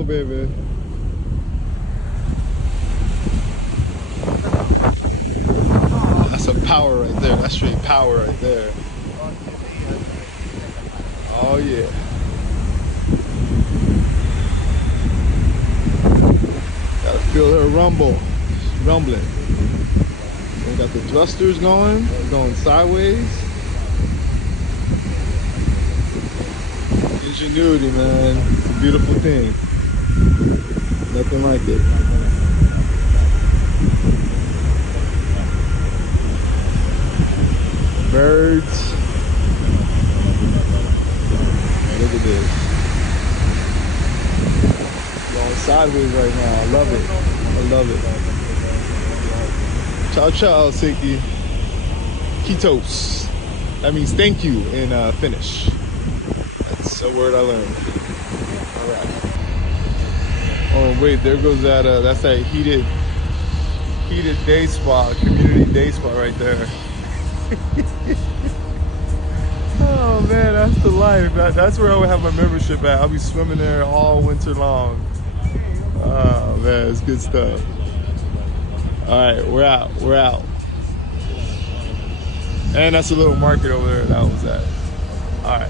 go, baby. That's a power right there. That's straight power right there. Oh yeah. Gotta feel her rumble. She's rumbling. We got the thrusters going sideways. Ingenuity, man. It's a beautiful thing. Nothing like it. Birds. Look at this. Going sideways right now. I love it. I love it. Ciao, ciao, Seki. Kitos. That means thank you in Finnish. That's a word I learned. All right. Oh wait, there goes that. That's that heated day spa, community day spa right there. Oh man, that's the life. That's where I would have my membership at. I'll be swimming there all winter long. Oh man, it's good stuff. All right, we're out. We're out. And that's a little market over there that was at. All right.